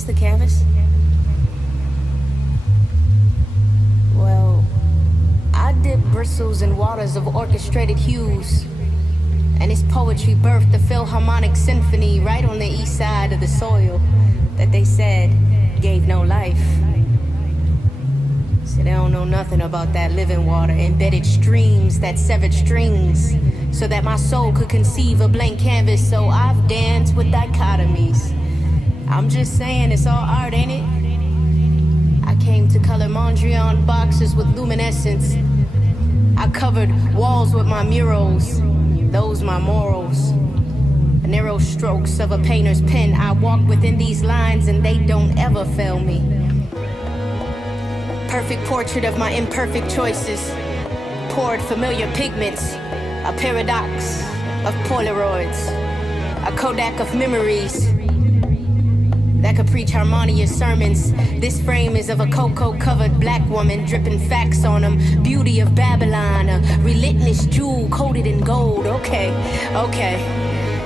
this the canvas? Well, I dip bristles in waters of orchestrated hues, and it's poetry birthed the Philharmonic Symphony right on the east side of the soil that they said gave no life. So they don't know nothing about that living water, embedded streams that severed strings, so that my soul could conceive a blank canvas. So I've danced with dichotomies. I'm just saying it's all art, ain't it? I came to color Mondrian boxes with luminescence. I covered walls with my murals, those my morals. The narrow strokes of a painter's pen. I walk within these lines and they don't ever fail me. Perfect portrait of my imperfect choices. Poured familiar pigments. A paradox of Polaroids. A Kodak of memories that could preach harmonious sermons. This frame is of a cocoa-covered black woman, dripping facts on them. Beauty of Babylon, a relentless jewel coated in gold. Okay.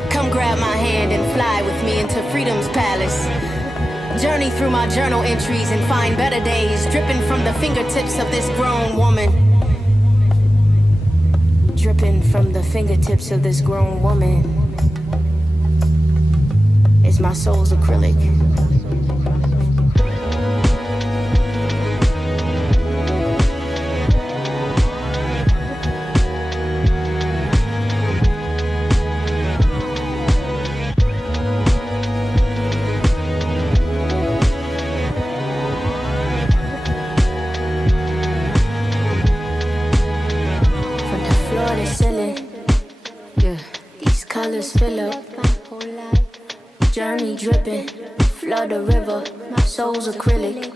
Come grab my hand and fly with me into freedom's palace. Journey through my journal entries and find better days, dripping from the fingertips of this grown woman. Dripping from the fingertips of this grown woman is my soul's acrylic. From the floor to ceiling, yeah, these colors fill up my whole life. Journey dripping, flood the river, my soul's acrylic.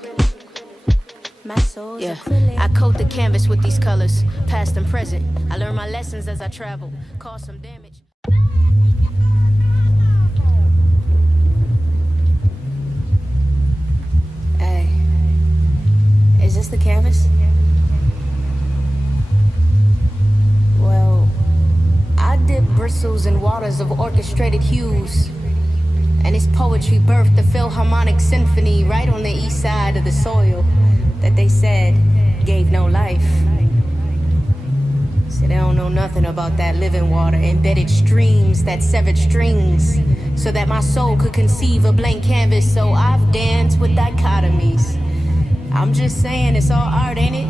My soul's acrylic. I coat the canvas with these colors, past and present. I learn my lessons as I travel, cause some damage. Hey, is this the canvas? Well, I dip bristles in waters of orchestrated hues, and it's poetry birthed the Philharmonic Symphony right on the east side of the soil that they said gave no life. So they don't know nothing about that living water, embedded streams that severed strings, so that my soul could conceive a blank canvas. So I've danced with dichotomies. I'm just saying it's all art, ain't it?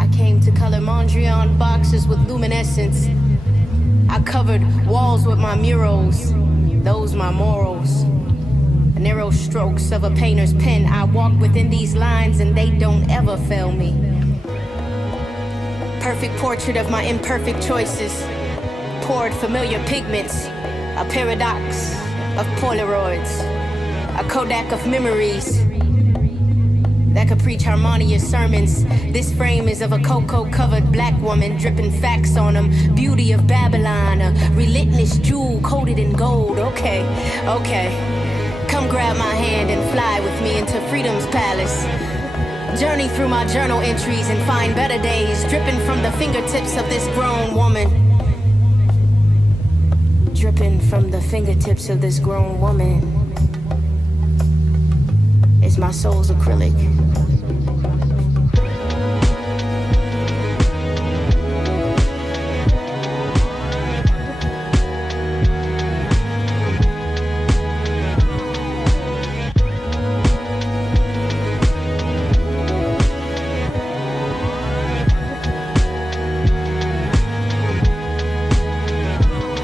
I came to color Mondrian boxes with luminescence. I covered walls with my murals, those my morals. The narrow strokes of a painter's pen. I walk within these lines and they don't ever fail me. Perfect portrait of my imperfect choices. Poured familiar pigments. A paradox of Polaroids. A Kodak of memories that could preach harmonious sermons. This frame is of a cocoa-covered black woman, dripping facts on them. Beauty of Babylon, a relentless jewel coated in gold. Okay. Come grab my hand and fly with me into freedom's palace. Journey through my journal entries and find better days, dripping from the fingertips of this grown woman. Dripping from the fingertips of this grown woman is my soul's acrylic.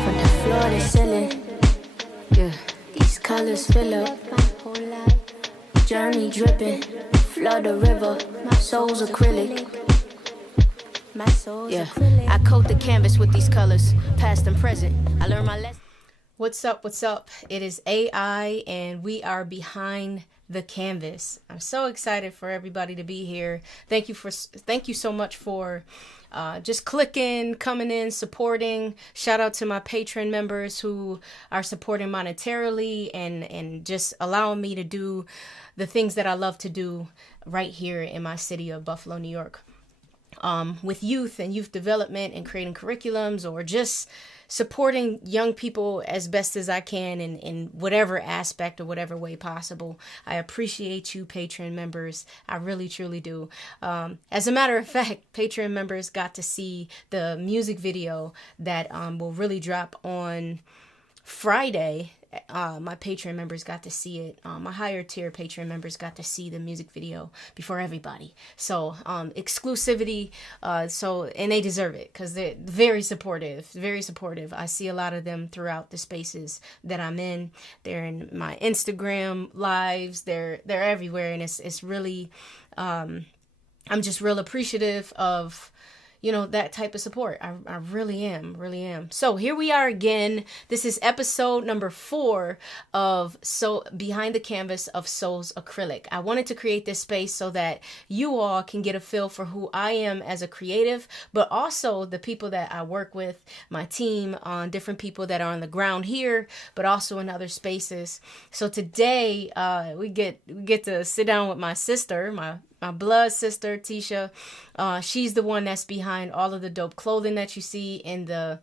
From the floor to ceiling, yeah, these colors fill up my whole life. Journey dripping, flood the river, my soul's acrylic. My soul's acrylic. I coat the canvas with these colors, past and present. I learn my lesson. What's up? It is AI and we are behind the canvas. I'm so excited for everybody to be here. Thank you so much for just clicking, coming in, supporting. Shout out to my patron members who are supporting monetarily and just allowing me to do the things that I love to do right here in my city of Buffalo, New York. With youth and youth development and creating curriculums or just supporting young people as best as I can in whatever aspect or whatever way possible. I appreciate you, Patreon members. I really, truly do. As a matter of fact, Patreon members got to see the music video that will really drop on Friday. My Patreon members got to see it. My higher tier Patreon members got to see the music video before everybody. So exclusivity. And they deserve it because they're very supportive. Very supportive. I see a lot of them throughout the spaces that I'm in. They're in my Instagram lives. They're everywhere, and it's really. I'm just real appreciative of, that type of support. I really am. So here we are again. This is episode number 4 of Behind the Canvas of Souls Acrylic. I wanted to create this space so that you all can get a feel for who I am as a creative, but also the people that I work with, my team, different people that are on the ground here, but also in other spaces. So today we get to sit down with my sister, my blood sister, Ticia. She's the one that's behind all of the dope clothing that you see in the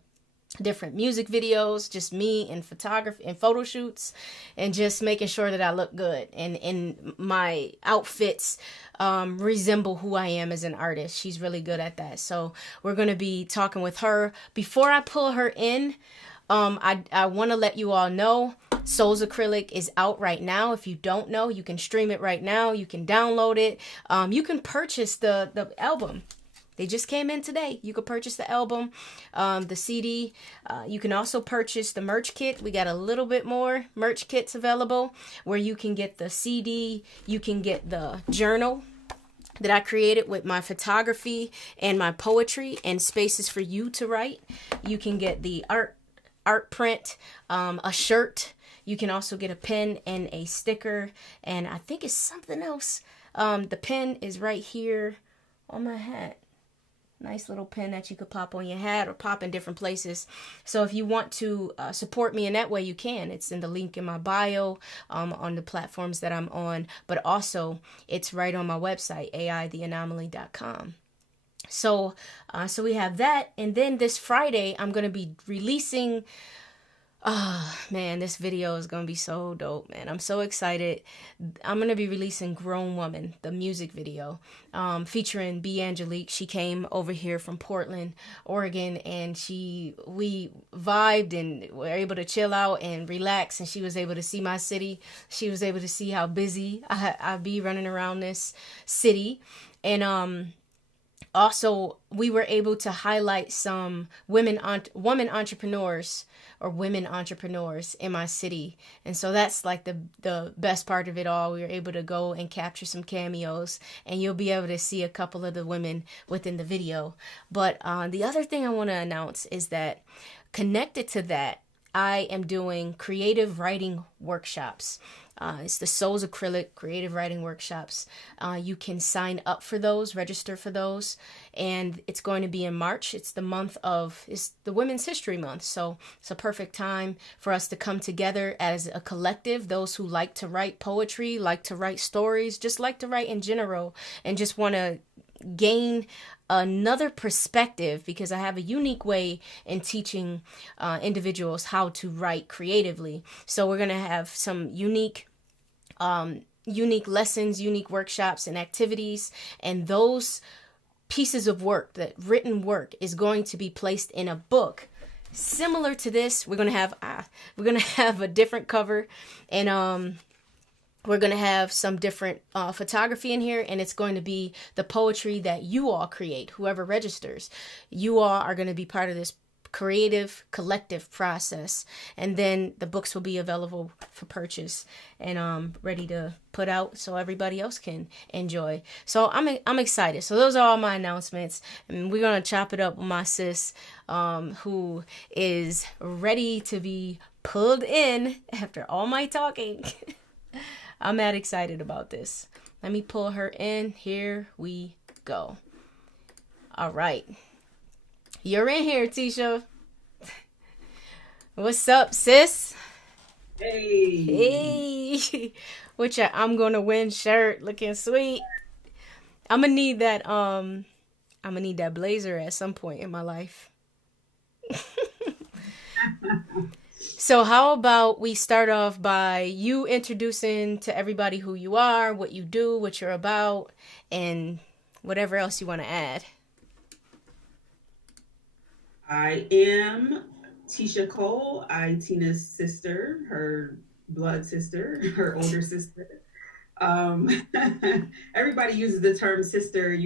different music videos, just me in photography and photo shoots, and just making sure that I look good and my outfits resemble who I am as an artist. She's really good at that. So we're going to be talking with her. Before I pull her in, I want to let you all know Souls Acrylic is out right now. If you don't know, you can stream it right now. You can download it. You can purchase the album. They just came in today. You can purchase the album, the CD. You can also purchase the merch kit. We got a little bit more merch kits available where you can get the CD. You can get the journal that I created with my photography and my poetry and spaces for you to write. You can get the art print, a shirt. You can also get a pen and a sticker, and I think it's something else. The pen is right here on my hat. Nice little pen that you could pop on your hat or pop in different places. So if you want to support me in that way, you can. It's in the link in my bio on the platforms that I'm on, but also it's right on my website, aitheanomaly.com. So we have that, and then this Friday I'm going to be releasing. Man, this video is going to be so dope, man. I'm so excited. I'm going to be releasing Grown Woman, the music video, featuring B. Angelique. She came over here from Portland, Oregon, and we vibed and were able to chill out and relax, and she was able to see my city. She was able to see how busy I be running around this city. And also, we were able to highlight some women entrepreneurs in my city. And so that's like the best part of it all. We were able to go and capture some cameos, and you'll be able to see a couple of the women within the video. But the other thing I want to announce is that connected to that, I am doing creative writing workshops. It's the Souls Acrylic Creative Writing Workshops. You can sign up for those, register for those, and it's going to be in March. It's the Women's History Month, so it's a perfect time for us to come together as a collective, those who like to write poetry, like to write stories, just like to write in general, and just want to gain another perspective, because I have a unique way in teaching individuals how to write creatively. So we're going to have some unique lessons, unique workshops and activities, and those pieces of work, that written work, is going to be placed in a book similar to this. We're going to have a different cover, and we're going to have some different photography in here, and it's going to be the poetry that you all create. Whoever registers, you all are going to be part of this creative collective process, and then the books will be available for purchase and ready to put out so everybody else can enjoy. So I'm excited. So those are all my announcements, and we're going to chop it up with my sis who is ready to be pulled in after all my talking. I'm that excited about this. Let me pull her in. Here we go. All right. You're in here, Ticia. What's up, sis? Hey. With your I'm gonna win shirt, looking sweet. I'm gonna need that blazer at some point in my life. So how about we start off by you introducing to everybody who you are, what you do, what you're about, and whatever else you want to add. I am Ticia Cole. I Tina's sister, her blood sister, her older sister. Um, Everybody uses the term sister,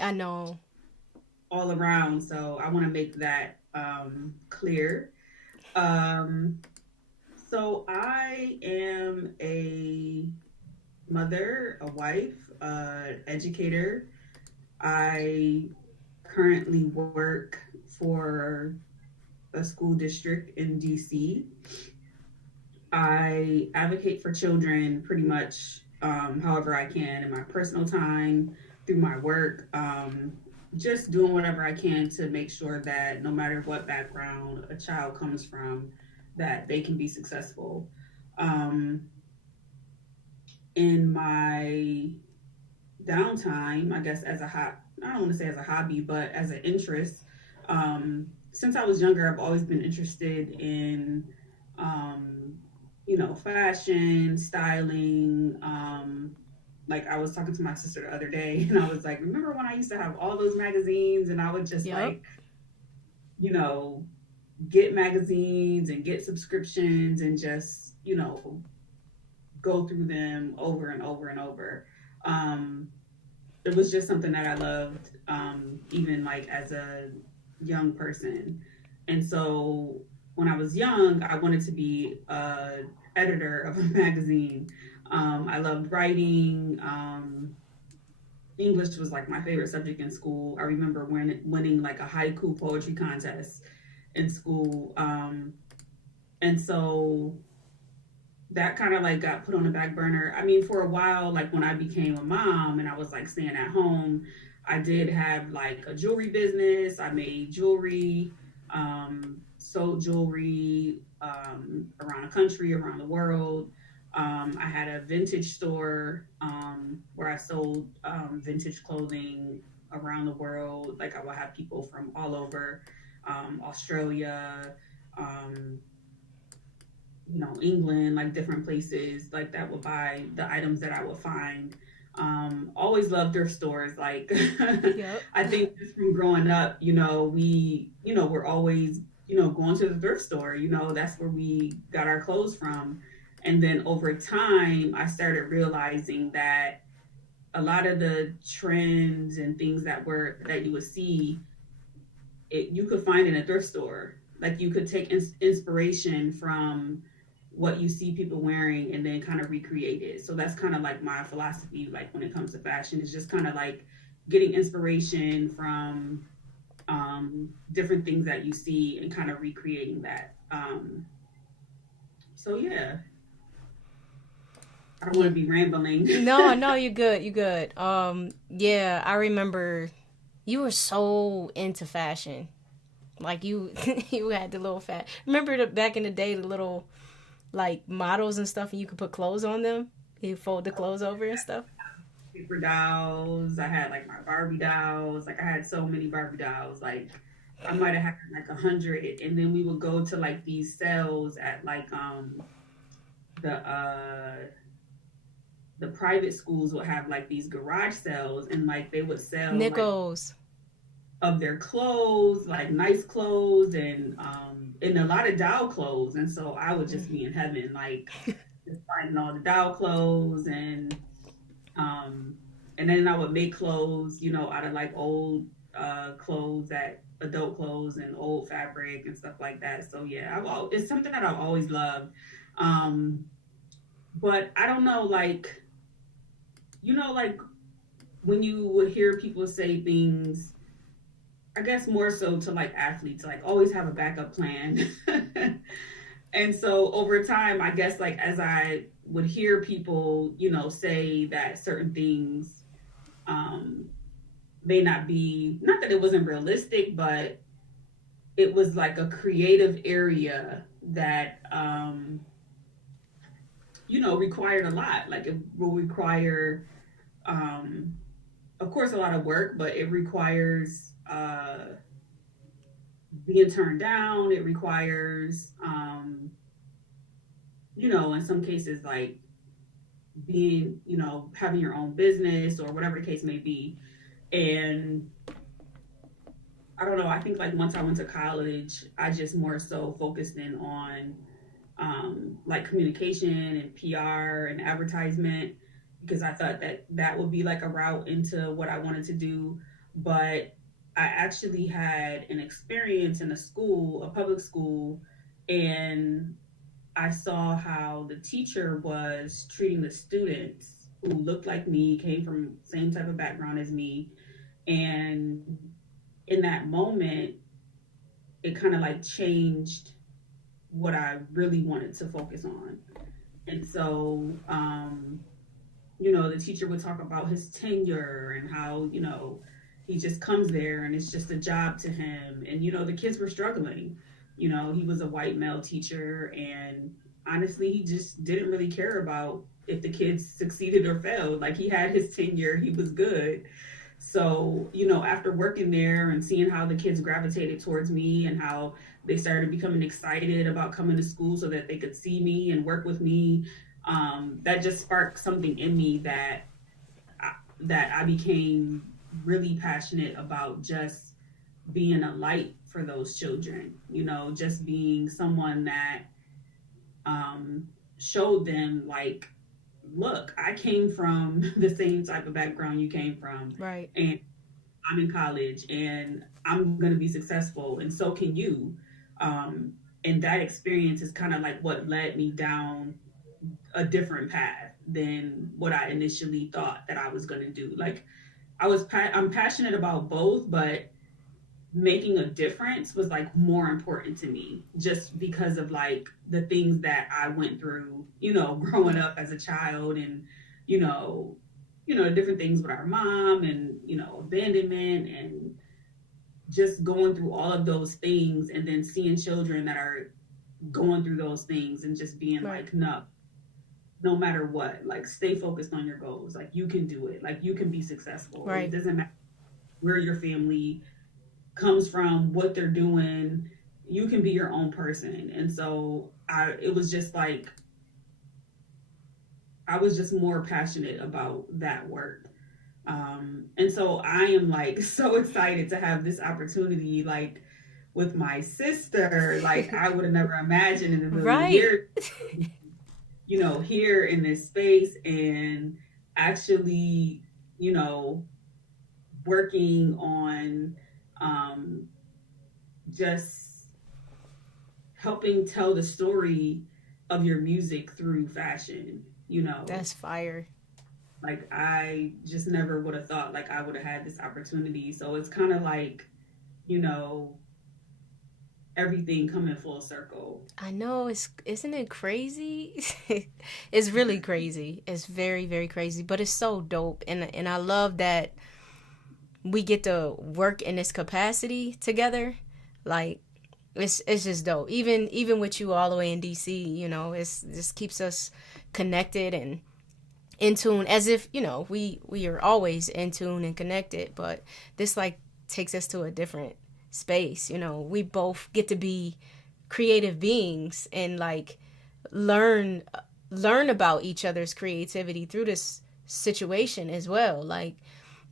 I know. all around. So I want to make that clear. Um, so I am a mother, a wife, educator. I currently work for a school district in DC. I advocate for children pretty much however I can in my personal time, through my work, just doing whatever I can to make sure that no matter what background a child comes from, that they can be successful. Um, in my downtime, I guess I don't want to say as a hobby, but as an interest, since I was younger, I've always been interested in, um, fashion, styling. Like I was talking to my sister the other day, and I was like, remember when I used to have all those magazines, and I would just Yep. like, you know, get magazines and get subscriptions and just, go through them over and over and over. Um, it was just something that I loved, even like as a young person. And so when I was young, I wanted to be a editor of a magazine. I loved writing. English was like my favorite subject in school. I remember winning like a haiku poetry contest in school. And so that kind of like got put on the back burner. I mean, for a while, like when I became a mom and I was like staying at home, I did have like a jewelry business. I made jewelry, sold jewelry around the country, around the world. I had a vintage store where I sold vintage clothing around the world. Like I would have people from all over Australia, um, England, like different places like that would buy the items that I would find. Always loved thrift stores. Like Yep. I think just from growing up, we're always, going to the thrift store, that's where we got our clothes from. And then over time, I started realizing that a lot of the trends and things that you would see, you could find in a thrift store. Like you could take inspiration from what you see people wearing and then kind of recreate it. So that's kind of like my philosophy, like when it comes to fashion, is just kind of like getting inspiration from different things that you see and kind of recreating that. So yeah, I don't want Yeah. to be rambling. No, no, you good. You good. Yeah, I remember you were so into fashion. Like you, you had the little fat. Remember back in the day, the little like models and stuff, and you could put clothes on them. You fold the clothes over and stuff. Paper dolls. I had like my Barbie dolls. Like I had so many Barbie dolls. Like I might have had like 100, and then we would go to like these sales at like the the private schools would have like these garage sales, and like they would sell like Nickels. of their clothes, like nice clothes, and a lot of doll clothes. And so I would just be in heaven, like just finding all the doll clothes, um and then I would make clothes, out of like old clothes, that adult clothes and old fabric and stuff like that. So yeah, it's something that I've always loved. Um, but I don't know, like, like when you would hear people say things, I guess more so to like athletes, like always have a backup plan. And so over time, I guess like as I would hear people, say that certain things um, may not that it wasn't realistic, but it was like a creative area that, required a lot. Like it will require, of course, a lot of work, but it requires being turned down. It requires, in some cases, like being, having your own business or whatever the case may be. And I don't know, I think like once I went to college, I just more so focused in on like communication and PR and advertisement, because I thought that that would be like a route into what I wanted to do. But I actually had an experience in a school, a public school, and I saw how the teacher was treating the students who looked like me, came from same type of background as me. And in that moment, it kind of like changed what I really wanted to focus on. And so, the teacher would talk about his tenure and how, he just comes there and it's just a job to him. And, the kids were struggling. He was a white male teacher, and honestly, he just didn't really care about if the kids succeeded or failed. Like, he had his tenure, he was good. So, after working there and seeing how the kids gravitated towards me and how they started becoming excited about coming to school so that they could see me and work with me, that just sparked something in me that I became really passionate about, just being a light for those children, just being someone that showed them like, look, I came from the same type of background you came from. Right. And I'm in college and I'm going to be successful, and so can you. And that experience is kind of like what led me down a different path than what I initially thought that I was going to do. Like, I'm passionate about both, but making a difference was like more important to me, just because of like the things that I went through, growing up as a child, and different things with our mom, and abandonment, and just going through all of those things, and then seeing children that are going through those things and just being right. like, no matter what, like, stay focused on your goals. Like, you can do it. Like, you can be successful. Right. It doesn't matter where your family comes from, what they're doing. You can be your own person. And so it was just like, I was just more passionate about that work. And so I am like so excited to have this opportunity, like with my sister. Like, I would have never imagined in a million Right. years, here in this space, and actually, working on just helping tell the story of your music through fashion. That's fire. Like, I just never would have thought like I would have had this opportunity. So it's kind of like, everything coming full circle. I know, isn't it crazy? It's really crazy. It's very, very crazy, but it's so dope. And I love that we get to work in this capacity together. Like, it's just dope. Even with you all the way in DC, it's just keeps us connected and in tune, as if, we are always in tune and connected, but this like takes us to a different space. We both get to be creative beings and like learn about each other's creativity through this situation as well. Like,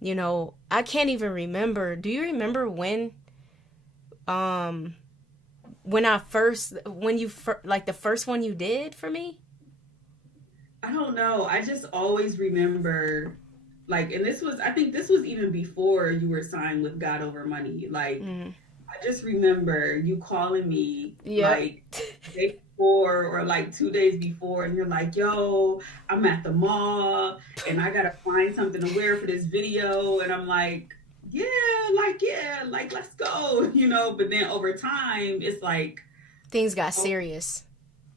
I can't even remember. Do you remember when like the first one you did for me? I don't know. I just always remember, like, and I think this was even before you were signed with God Over Money. Like, I just remember you calling me like the day before or like 2 days before, and you're like, yo, I'm at the mall and I gotta find something to wear for this video. And I'm like, yeah, let's go, but then over time, it's like, things got serious.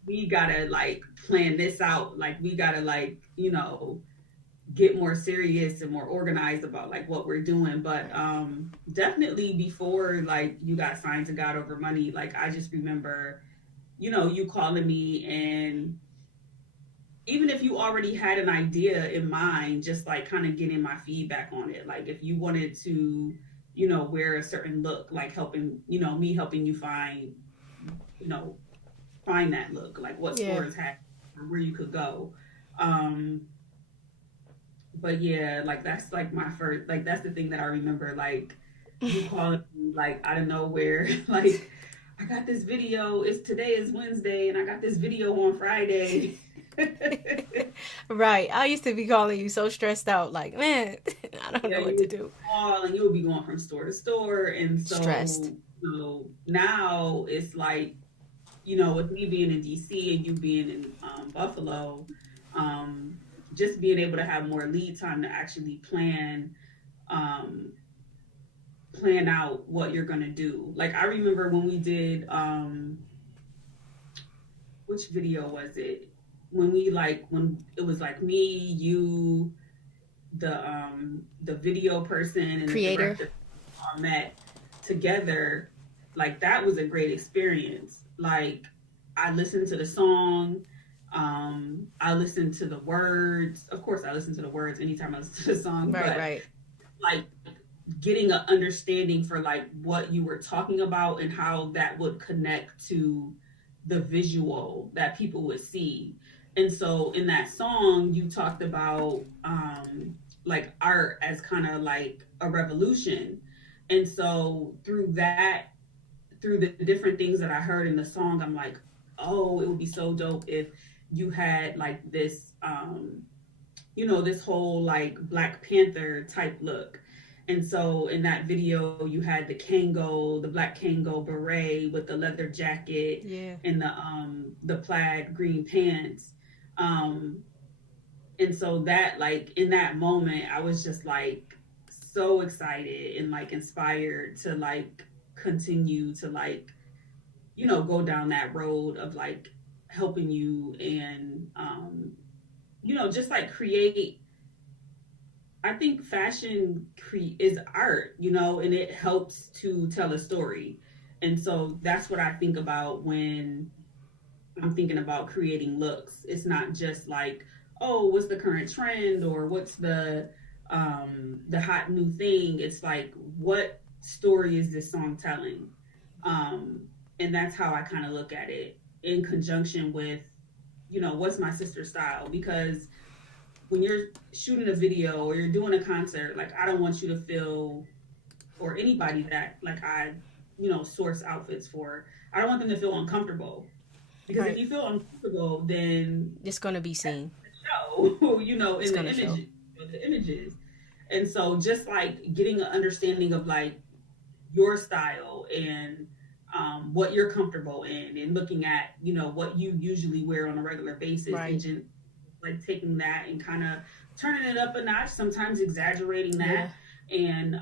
We gotta like plan this out. Like, we gotta like, get more serious and more organized about like what we're doing. But definitely before like you got signed to God Over Money, like I just remember, you calling me, and even if you already had an idea in mind, just like kind of getting my feedback on it. Like, if you wanted to, wear a certain look, like helping, me helping you find, find that look, like what stores have or where you could go. Um, but yeah, like that's like my first, like that's the thing that I remember, like you calling me like out of nowhere, like I got this video. Today is Wednesday, and I got this video on Friday. Right. I used to be calling you so stressed out, like, man, I don't know what to do. Call and you'll be going from store to store, and so Stressed. Now it's like, with me being in DC and you being in Buffalo, just being able to have more lead time to actually plan out what you're gonna do. Like I remember when we did which video was it? When it was like me, you, the video person and Creator. the director all met together. Like that was a great experience. Like I listened to the song, I listened to the words. Of course I listen to the words anytime I listen to the song. Right. Like getting an understanding for like what you were talking about and how that would connect to the visual that people would see. And so in that song you talked about like art as kind of like a revolution. And so through the different things that I heard in the song, I'm like, oh, it would be so dope if you had like this this whole like Black Panther type look. And so in that video, you had the Black Kango beret with the leather jacket and the plaid green pants. And so that, like, in that moment, I was just like so excited and like inspired to like continue to like, go down that road of like helping you and, just like create. I think fashion is art, and it helps to tell a story. And so that's what I think about when I'm thinking about creating looks. It's not just like, oh, what's the current trend or what's the hot new thing. It's like, what story is this song telling? And that's how I kind of look at it in conjunction with, what's my sister's style? Because when you're shooting a video or you're doing a concert, like I don't want you to feel, or anybody that like I, source outfits for, I don't want them to feel uncomfortable. Because if you feel uncomfortable, then it's going to be seen. Show, in the images. And so just like getting an understanding of like your style and what you're comfortable in and looking at, what you usually wear on a regular basis and like taking that and kind of turning it up a notch, sometimes exaggerating that and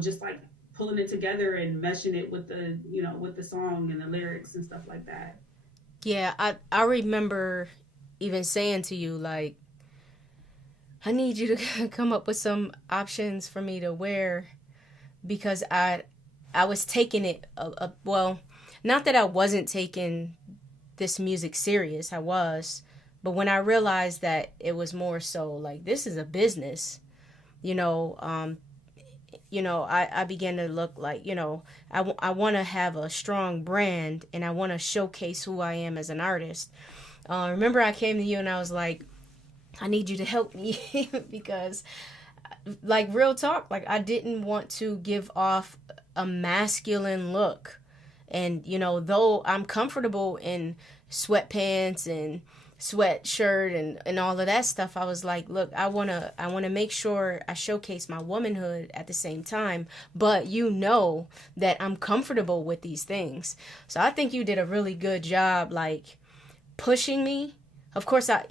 just like pulling it together and meshing it with the song and the lyrics and stuff like that. Yeah, I remember even saying to you, like, I need you to come up with some options for me to wear, because I was taking it, well, not that I wasn't taking this music serious, I was, but when I realized that it was more so like, this is a business, I began to look like, I want to have a strong brand and I want to showcase who I am as an artist. Remember I came to you and I was like, I need you to help me because like real talk, like I didn't want to give off a masculine look. And, though I'm comfortable in sweatpants and sweatshirt and all of that stuff, I was like, look, I want to make sure I showcase my womanhood at the same time, but that I'm comfortable with these things. So I think you did a really good job, like pushing me. Of course, I,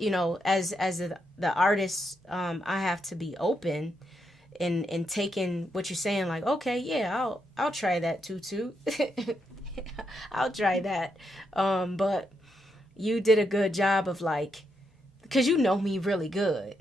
as the artist, I have to be open and taking what you're saying, like, okay, yeah, I'll try that tutu. I'll try that. But you did a good job of like, because you know me really good.